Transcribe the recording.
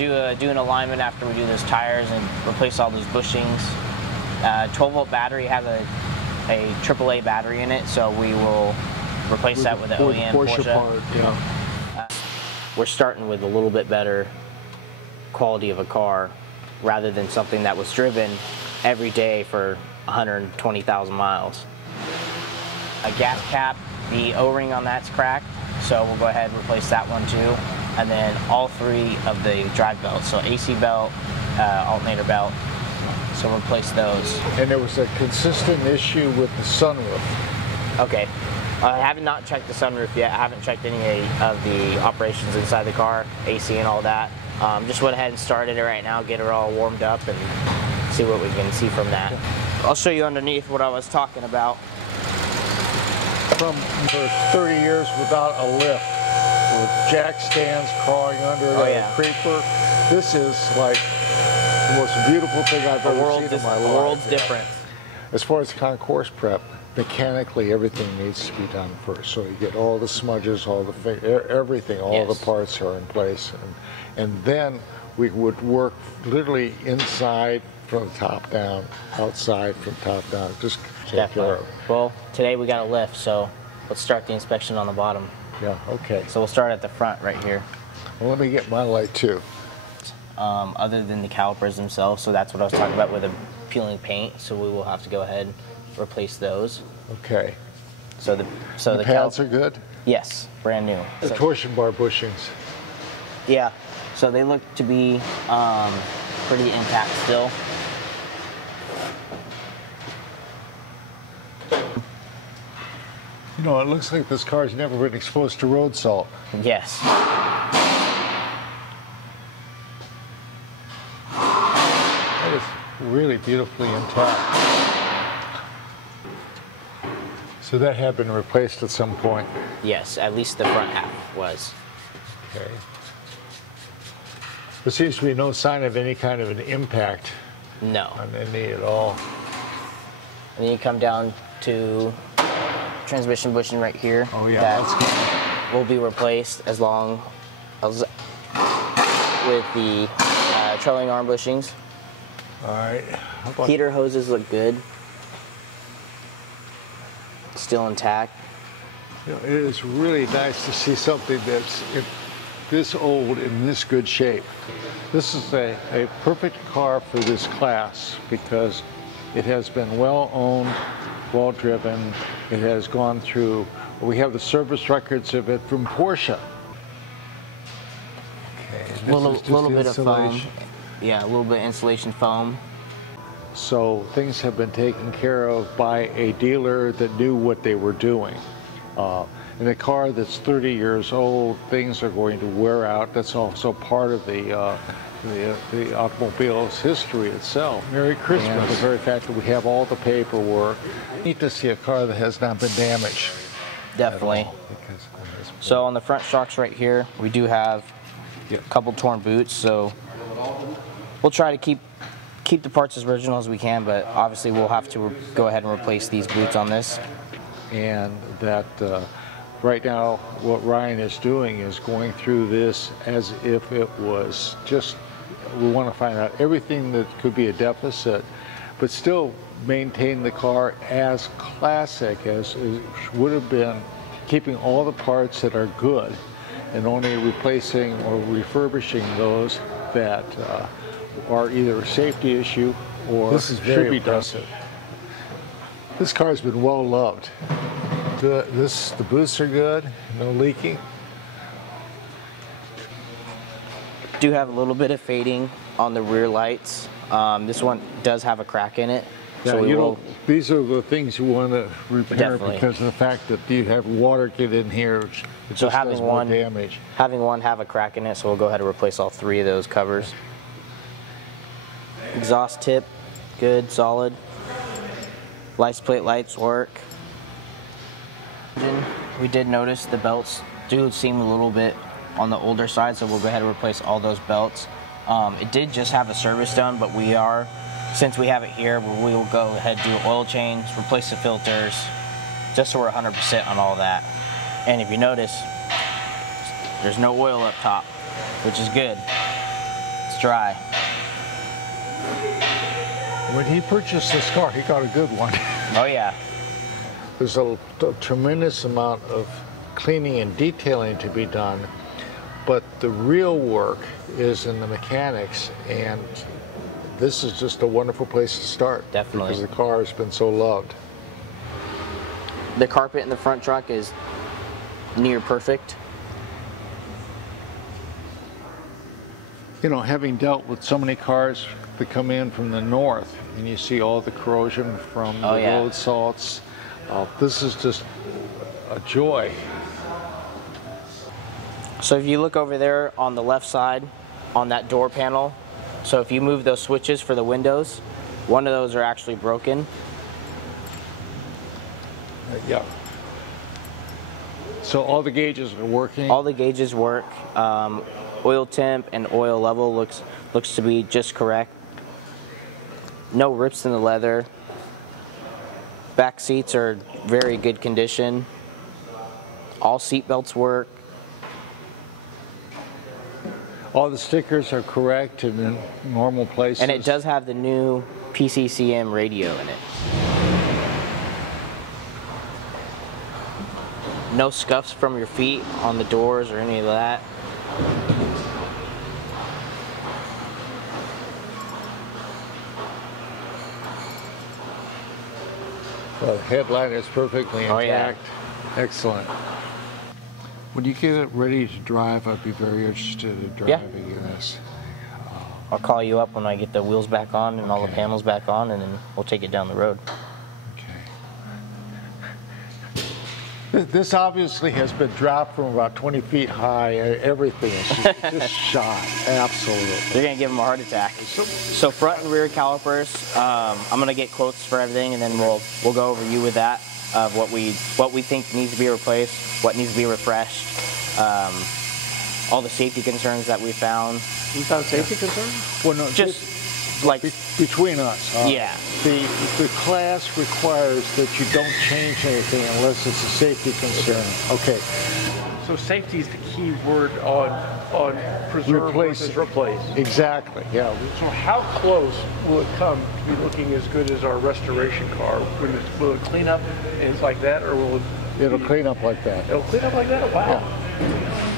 do an alignment after we do those tires and replace all those bushings. 12-volt battery has a AAA battery in it, so we will replace that with the OEM Porsche. Part, yeah. We're starting with a little bit better quality of a car rather than something that was driven every day for 120,000 miles. A gas cap, the O-ring on that's cracked, so we'll go ahead and replace that one too. And then all three of the drive belts, so AC belt, alternator belt, so we'll replace those. And there was a consistent issue with the sunroof. Okay. I have not checked the sunroof yet. I haven't checked any of the operations inside the car, AC and all that. Just went ahead and started it right now, get it all warmed up and see what we can see from that. I'll show you underneath what I was talking about. For 30 years without a lift, with jack stands crawling under a creeper, this is like the most beautiful thing I've ever seen in my life. The world's different. As far as concourse prep, mechanically everything needs to be done first. So you get all the smudges, all the everything, all the parts are in place, and then we would work literally inside from the top down, outside from top down. Just take care of it. Well, today we got a lift, so let's start the inspection on the bottom. Yeah, okay. So we'll start at the front right here. Well, let me get my light too. Other than the calipers themselves, so that's what I was talking about with the peeling paint, so we will have to go ahead and replace those. Okay. So the pads are good? Yes, brand new. The torsion bar bushings. Yeah, so they look to be pretty intact still. You know, it looks like this car's never been exposed to road salt. Yes. That is really beautifully intact. So that had been replaced at some point? Yes, at least the front half was. Okay. There seems to be no sign of any kind of an impact. No. On any at all. And then you come down to transmission bushing right here. Oh yeah, that's good. Will be replaced as long as with the trailing arm bushings. All right. Heater hoses look good. Still intact. You know, it is really nice to see something that's this old in this good shape. This is a perfect car for this class because it has been well owned, well driven. It has gone through, we have the service records of it from Porsche. Okay, a little bit of foam. Yeah, a little bit of insulation foam. So things have been taken care of by a dealer that knew what they were doing. In a car that's 30 years old, things are going to wear out. That's also part of the automobile's history itself. Merry Christmas. And the very fact that we have all the paperwork. Neat to see a car that has not been damaged. Definitely. So on the front shocks right here, we do have a couple torn boots. So we'll try to keep the parts as original as we can, but obviously we'll have to go ahead and replace these boots on this. And that right now what Ryan is doing is going through this as if it was just, we want to find out everything that could be a deficit, but still maintain the car as classic as it would have been, keeping all the parts that are good and only replacing or refurbishing those that are either a safety issue or should be done. This car's been well loved. The boots are good, no leaking. Do have a little bit of fading on the rear lights. This one does have a crack in it. Yeah, so these are the things you want to repair because of the fact that you have water get in here. It so just having does more damage. Having one have a crack in it, so we'll go ahead and replace all three of those covers. Exhaust tip, good, solid. License plate lights work. We did notice the belts do seem a little bit on the older side, so we'll go ahead and replace all those belts. It did just have a service done, but since we have it here, we will go ahead and do oil change, replace the filters, just so we're 100% on all that. And if you notice, there's no oil up top, which is good. dry. When he purchased this car, he got a good one. Oh yeah. There's a tremendous amount of cleaning and detailing to be done, but the real work is in the mechanics, and this is just a wonderful place to start. Definitely. Because the car has been so loved. The carpet in the front trunk is near perfect. You know, having dealt with so many cars that come in from the north, and you see all the corrosion from the road salts, this is just a joy. So if you look over there on the left side, on that door panel, so if you move those switches for the windows, one of those are actually broken. Yeah. So all the gauges are working? All the gauges work. Oil temp and oil level looks to be just correct. No rips in the leather. Back seats are very good condition. All seat belts work. All the stickers are correct and in normal places. And it does have the new PCCM radio in it. No scuffs from your feet on the doors or any of that. Well, the headlight is perfectly intact. Oh, yeah. Excellent. When you get it ready to drive, I'd be very interested in driving this. I'll call you up when I get the wheels back on and all the panels back on, and then we'll take it down the road. Okay. This obviously has been dropped from about 20 feet high. Everything is just shot. Absolutely. You're gonna give them a heart attack. So front and rear calipers. I'm gonna get quotes for everything, and then we'll go over you with that of what we think needs to be replaced, what needs to be refreshed, all the safety concerns that we found. You found safety concerns? Well, no, just like between us. Yeah. The class requires that you don't change anything unless it's a safety concern. Okay. So safety is the key word on preserve versus replace. Exactly. Yeah. So how close will it come to be looking as good as our restoration car? Will it clean up and it's like that, or will it? It'll clean up like that. It'll clean up like that. Wow. Yeah.